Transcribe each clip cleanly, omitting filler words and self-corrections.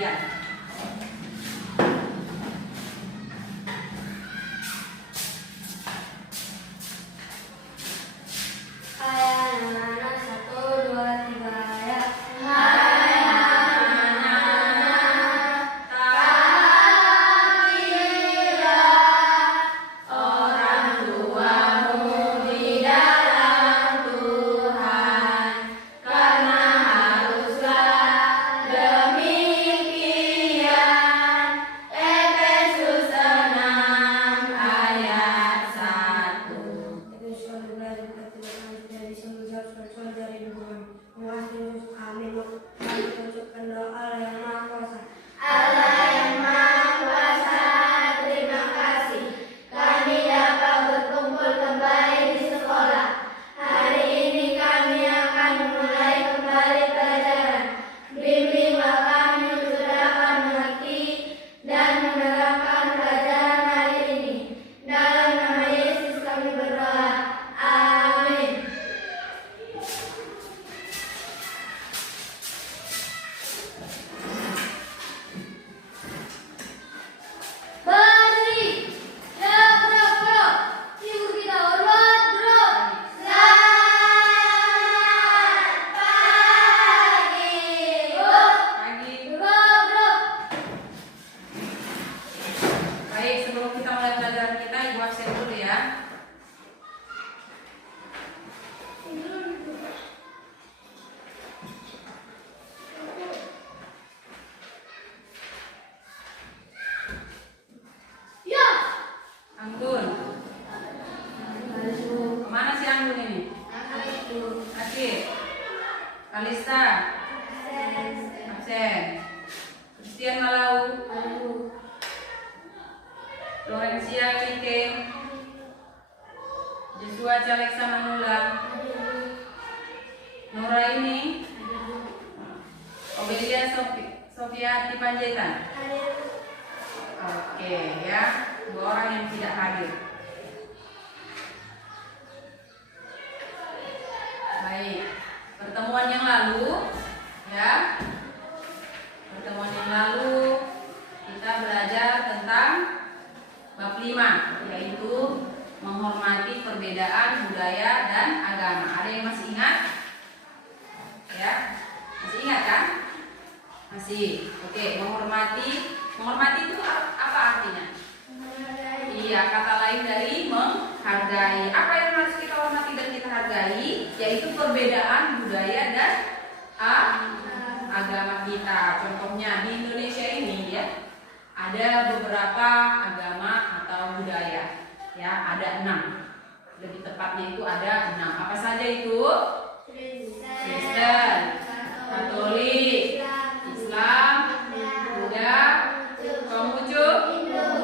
Sekian. Kalista absen. Christian Malau, Lorencia Wike, Joshua Caleksa Manula, Nora ini, Obelia Sofiati Panjaitan. Oke ya, 2 orang yang tidak hadir. Baik, pertemuan yang lalu ya, pertemuan yang lalu kita belajar tentang bab 5, yaitu menghormati perbedaan budaya dan agama. Ada yang masih ingat? Ya, masih ingat kan? Masih. Oke, menghormati itu apa artinya? Iya, kata lain dari menghargai. Apa yang harus kita hormati dan kita hargai? Yaitu perbedaan budaya dan agama kita. Contohnya di Indonesia ini ya, ada beberapa agama atau budaya. Ya, ada 6. Lebih tepatnya itu ada 6. Apa saja itu? Kristen, Katolik, Islam, Buddha, Konghucu,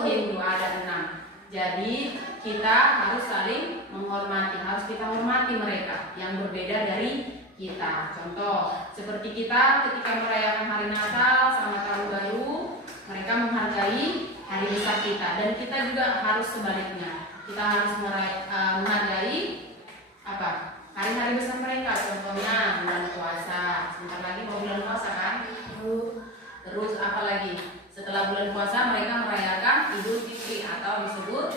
Hindu, ada 6. Jadi kita harus saling menghormati, harus kita hormati mereka yang berbeda dari kita. Contoh, seperti kita ketika merayakan hari Natal sama Tahun Baru, mereka menghargai hari besar kita, dan kita juga harus sebaliknya. Kita harus menghargai apa? Hari-hari besar mereka. Contohnya bulan puasa. Sebentar lagi mau bulan puasa kan? Terus apa lagi? Setelah bulan puasa mereka merayakan Idul Fitri atau disebut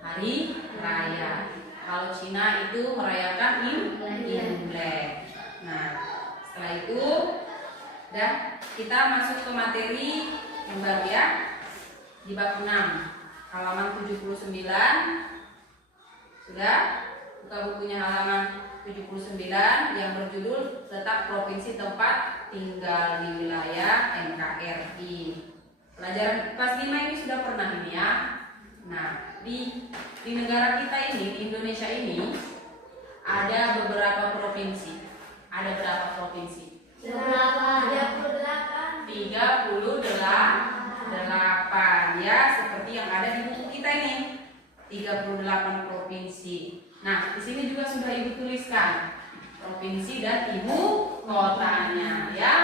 hari raya. Kalau Cina itu merayakan Imlek. Nah, setelah itu kita masuk ke materi yang baru ya. Di bab 6 halaman 79. Sudah? Buka bukunya halaman 79 yang berjudul Letak Provinsi Tempat Tinggal di Wilayah NKRI. Pelajaran kelas 5 ini sudah pernah ini ya. Nah, di negara kita ini, di Indonesia ini ada beberapa provinsi. Ada berapa provinsi? 38 ya, seperti yang ada di buku kita ini. 38 provinsi. Nah, di sini juga sudah Ibu tuliskan provinsi dan ibu kotanya ya.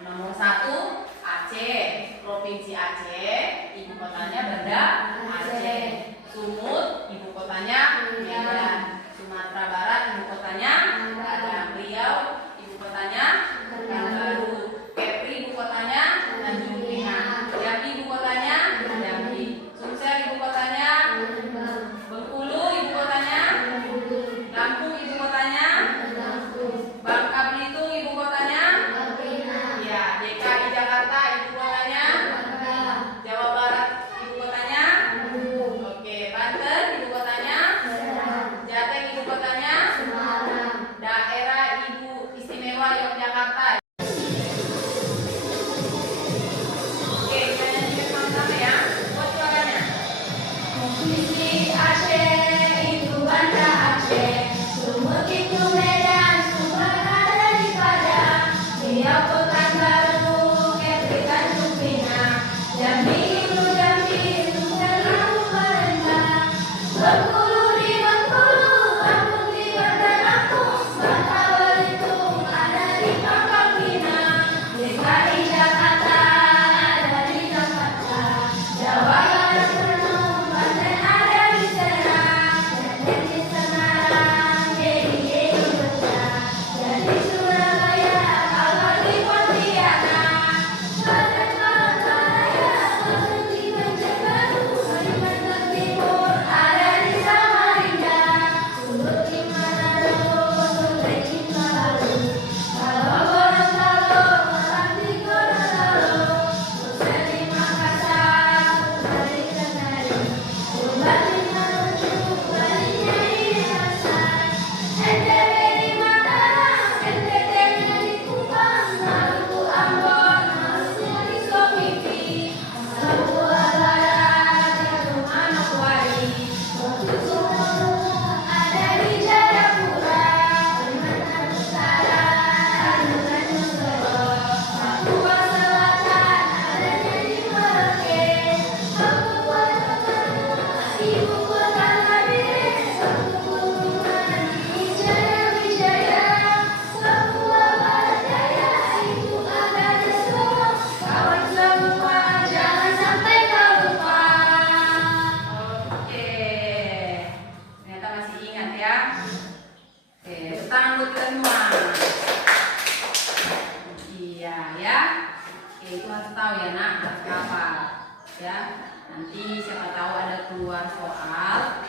Nomor 1 Aceh, Provinsi Aceh, ibu kotanya Banda Aceh. Sumut, ibu kotanya Medan. Sumatera Barat, ibu kotanya Padang. Riau, ibu kotanya Pekanbaru. Kepri, ibu kotanya ya nak, harus hafal ya. Nanti siapa tahu ada keluar soal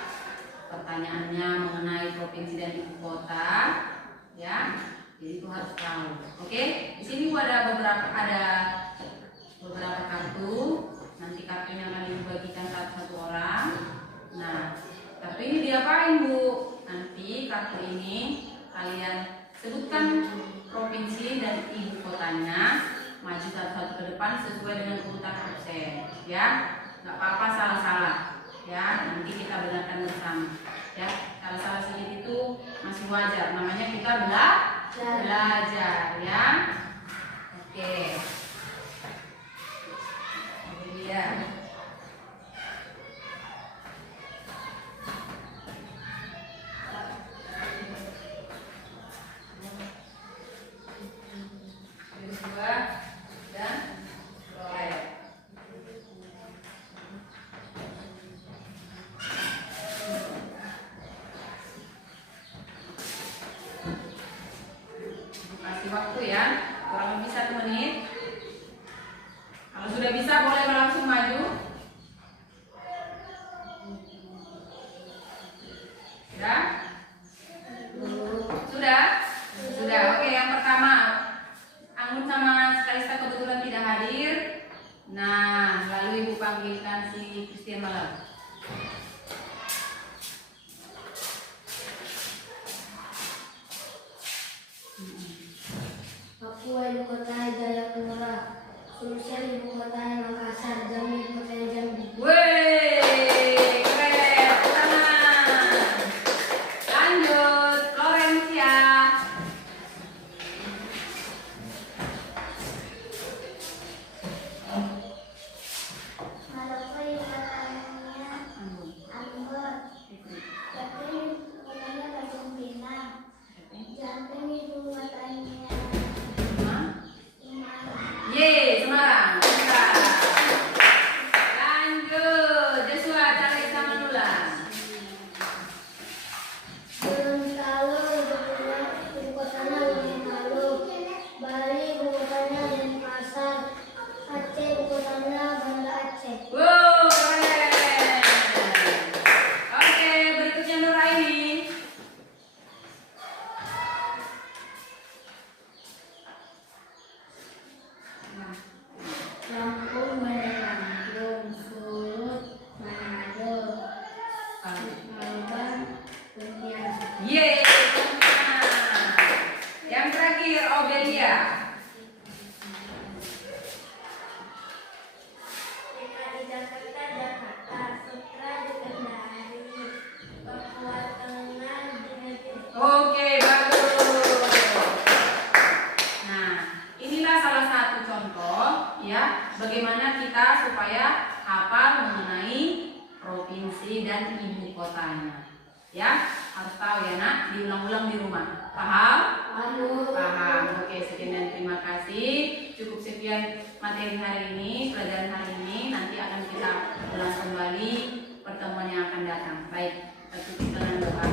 pertanyaannya mengenai provinsi dan ibu kota ya. Jadi itu harus tahu. Oke, di sini ada beberapa kartu. Nanti kartunya akan dibagikan satu-satu orang. Nah, kartu ini diapain Bu? Nanti kartu ini kalian sebutkan provinsi dan ibu kotanya, maju satu-satu ke depan sesuai dengan urutan absen ya. Nggak apa-apa salah-salah ya. Nanti kita benarkan bersama ya. Kalau salah sedikit itu masih wajar. Namanya kita belajar ya. Oke. Ini dia. Waktu ya, kurang lebih 1 menit. Kalau sudah bisa boleh langsung maju. Sudah? Sudah? Sudah. Oke, yang pertama Anggun sama Kalista kebetulan tidak hadir. Nah, lalu Ibu panggilkan si Christian Malam. Papua ibu kota Jayapura, Sulsel ibu kota Makassar, Jambi ibu kota Jambi. Wih, keren, tangan. Lanjut, Florencia. Maroko ibu kotanya Ambon. Jatim ibu kotanya Tanjung Pinang. Jatim ibu kotanya Ye, Semarang. Lanjut, Joshua cari sama Nula. Gorontalo ibu kotanya Gorontalo. Bali ibu kotanya Denpasar. Aceh ibu kotanya Banda Aceh. Wow, keren. Oke, berikutnya Nuraini. Lampung, Bandar Sulut, Manado, Malban, Pontianak. Yeay, yang terakhir Audelia. DKI Jakarta, Jakarta, Sutra di Kendari, Papua Tengah di Aceh. Oke, bagus. Nah, inilah salah satu contoh ya, bagaimana kita supaya hafal mengenai provinsi dan ibu kotanya. Ya, harus tahu ya nak, diulang-ulang di rumah. Paham? Paham. Oke, sekian dan terima kasih. Cukup sekian materi hari ini, pelajaran hari ini. Nanti akan kita ulang kembali pertemuan yang akan datang. Baik, kita tutup dengan doa.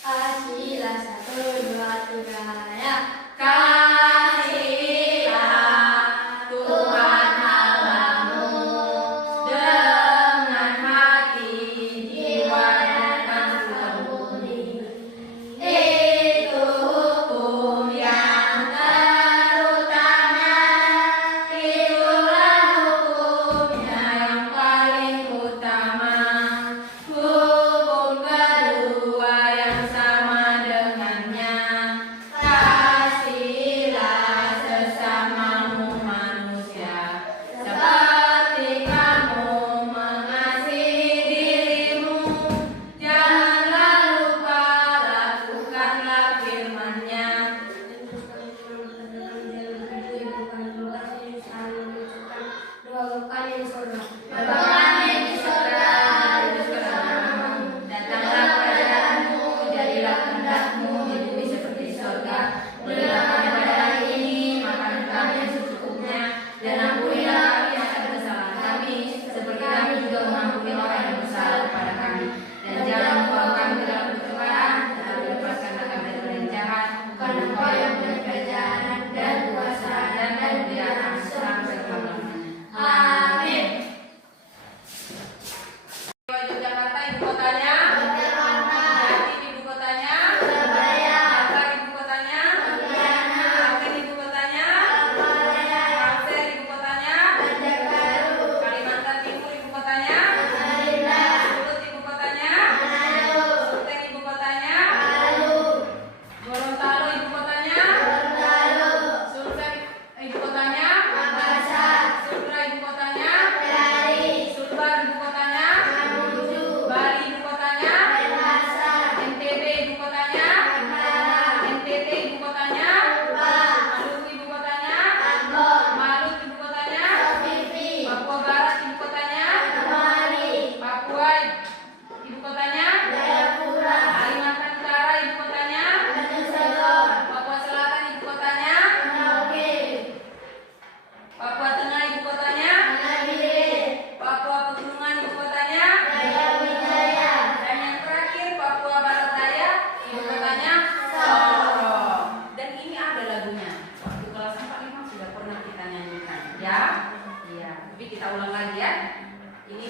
Kasihlah 1, 2, 3 ya. Kasihilah Tuhan Allahmu dengan hati, jiwa, dan nafsu. Itu hukum yang terutama. Itulah hukumnya yang paling utama. Hukum kedua yang sama dengannya, kasih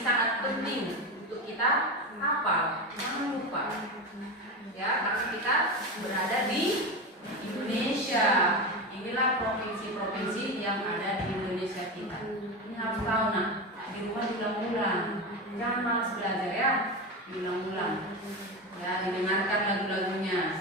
sangat penting untuk kita hafal, jangan lupa. Ya, karena kita berada di Indonesia. Inilah provinsi-provinsi yang ada di Indonesia kita. Ini harus tahu, nak. Di rumah diulang-ulang. Jangan malas belajar ya, diulang-ulang. Ya, didengarkan lagu-lagunya.